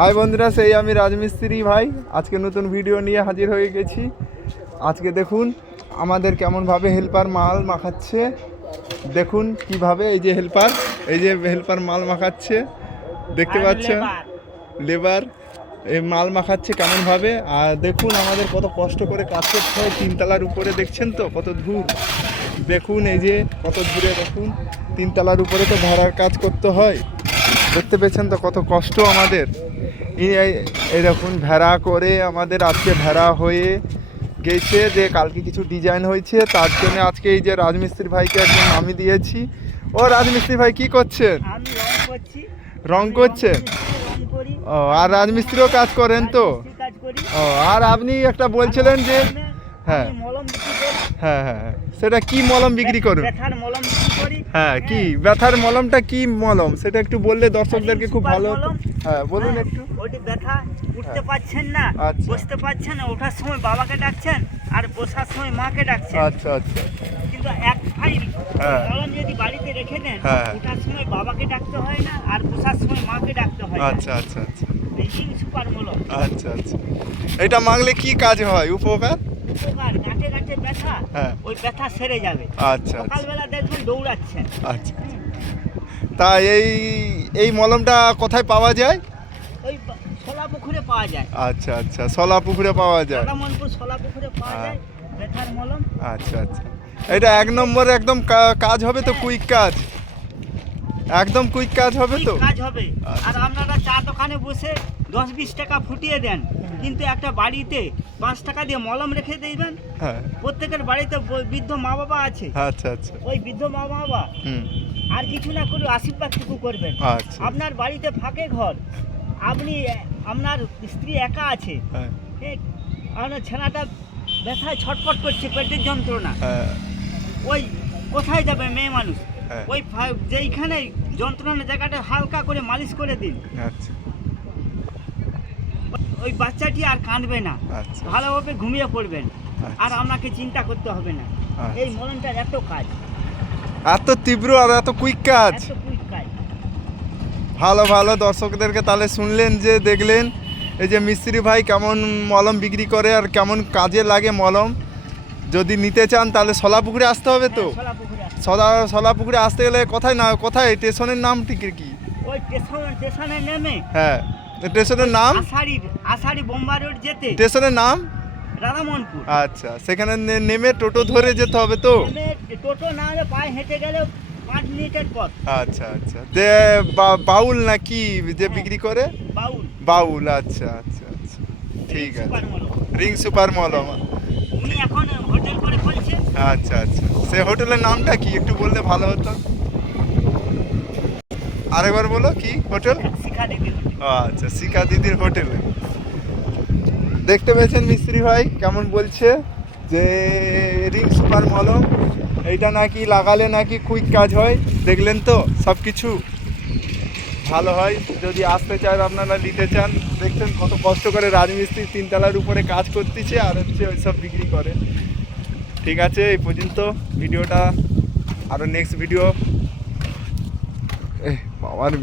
High বন্ধুরা, সেই আমি রাজমিস্ত্রি ভাই। আজকে নতুন ভিডিও নিয়ে হাজির হয়ে গেছি। আজকে দেখুন আমাদের কেমনভাবে হেল্পার মাল মাখাচ্ছে। দেখুন কিভাবে এই যে হেল্পার মাল মাখাচ্ছে, দেখতে পাচ্ছেন। লেবার এই মাল মাখাচ্ছে কেমনভাবে। আর দেখুন আমাদের কত কষ্ট করে কাজ করতে হয়। তিনতলার উপরে দেখছেন তো কত দূর। দেখুন এই যে কত দূরে, দেখুন তিনতলার উপরে তো ভাড়ার কাজ করতে হয়। দেখতে পেয়েছেন তো কত কষ্ট আমাদের। এই দেখুন ভেড়া করে আমাদের আজকে ভেড়া হয়ে গেছে, যে কালকে কিছু ডিজাইন হয়েছে, তার জন্য আজকে এই যে রাজমিস্ত্রি ভাইকে একদম আমি দিয়েছি। ও রাজমিস্ত্রি ভাই কি করছেন? রং করছেন? ও, আর রাজমিস্ত্রিও কাজ করেন তো? ও, আর আপনি একটা বলছিলেন যে হ্যাঁ হ্যাঁ হ্যাঁ হ্যাঁ, সেটা কি মলম বিক্রি করুন? হ্যাঁ, কি ব্যথার মলমটা কি মলম সেটা একটু বললে দর্শকদেরকে খুব ভালো হতো। হ্যাঁ বলুন একটু। ওটি ব্যথা, উঠতে পারছেন না, বসতে পারছেন না, ওঠার সময় বাবাকে ডাকছেন আর বসার সময় মাকে ডাকছেন। আচ্ছা আচ্ছা। কিন্তু এক ফাইল মলম যদি বাড়িতে রেখে দেন, ওঠার সময় বাবাকে ডাকতে হয় না আর বসার সময় মাকে ডাকতে হয়। আচ্ছা আচ্ছা আচ্ছা। এই সুপার মলম। আচ্ছা আচ্ছা, এটা মাগলে কি কাজ হয়? উপকার গাঁটে গাঁটে ব্যথা, ওই ব্যথা সেরে যাবে। আচ্ছা, সকালবেলা দেখবেন দৌড়াচ্ছেন। আচ্ছা। তা এই মলমটা কোথায় পাওয়া যায়? ওই সোলাপুকুরে পাওয়া যায়। আচ্ছা আচ্ছা, সোলাপুকুরে পাওয়া যায়। রাধামনপুর সোলাপুকুরে পাওয়া যায় ব্যথার মলম। আচ্ছা আচ্ছা, এটা এক নম্বরে একদম কাজ হবে তো? কুইক কাজ, একদম কুইক কাজ হবে তো? কাজ হবে। আর আপনারা চা দোকানে বসে 10-20 টাকা ফুটিয়ে দেন, কিন্তু একটা বাড়িতে 5 টাকা দিয়ে মলম রেখে দিবেন। প্রত্যেকের বাড়িতে বৃদ্ধ মা বাবা আছে। আচ্ছা আচ্ছা, ওই বৃদ্ধ মা বাবা আর কিছু না করে আশীর্বাদটুকু করবেন। আচ্ছা। আপনার বাড়িতে ফাঁকে ঘর, আপনি আপনার স্ত্রী একা আছে, আপনার ছেলেটা ব্যথায় ছটফট করছে, পেটের যন্ত্রণা, ওই কোথায় যাবে মেয়ে মানুষ? ওই যেইখানে যন্ত্রণা জায়গাটা হালকা করে মালিশ করে দিন। আচ্ছা, ওই বাচ্চাটি আর কাঁদবে না, ভালোভাবে ঘুমিয়ে পড়বেন, আর আপনাকে চিন্তা করতে হবে না। এই মলমটার এত কাজ, এত তীব্র আর এত কুইক কাজ। ভালো ভালো দর্শকদেরকে তাহলে শুনলেন, যে দেখলেন এই যে মিস্ত্রি ভাই কেমন মলম বিক্রি করে আর কেমন কাজে লাগে মলম। যদি নিতে চান তাহলে সোলাপুকুরে আসতে হবে তো? সোলাপুকুরে আসতে গেলে কোথায় স্টেশনের নাম ঠিক কি? ওই স্টেশনে নেমে, হ্যাঁ স্টেশনের নাম আষাঢ়ি বোম্বা রোড যেতে স্টেশনের নাম রাধামনপুর। আচ্ছা, সেখানে নেমে টোটো ধরে যেতে হবে তো? টোটো না হলে পায়ে হেঁটে গেলে 5 মিনিটের পথ। আচ্ছা আচ্ছা, যে বাউল নাকি যে বিক্রি করে? বাউল। আচ্ছা আচ্ছা আচ্ছা, ঠিক আছে। রিং সুপার মলম উনি এখন হোটেল করে খুলছে। আচ্ছা আচ্ছা, সে হোটেলের নামটা কি একটু বললে ভালো হতো। আরেকবার বলো, কি হোটেল? শিখা দিদির। আচ্ছা, শিখা দিদির হোটেলে। দেখতে পেয়েছেন মিস্ত্রি ভাই কেমন বলছে যে রিং সুপার মলম এইটা নাকি লাগালে নাকি কুইক কাজ হয়। দেখলেন তো, সব কিছু ভালো হয়। যদি আসতে চান, আপনারা নিতে চান, দেখছেন কত কষ্ট করে রাজমিস্ত্রি তিনতলার উপরে কাজ করতেছে আর ওইসব বিক্রি করে। ঠিক আছে, এই পর্যন্ত ভিডিওটা। আরও নেক্সট ভিডিও বাবার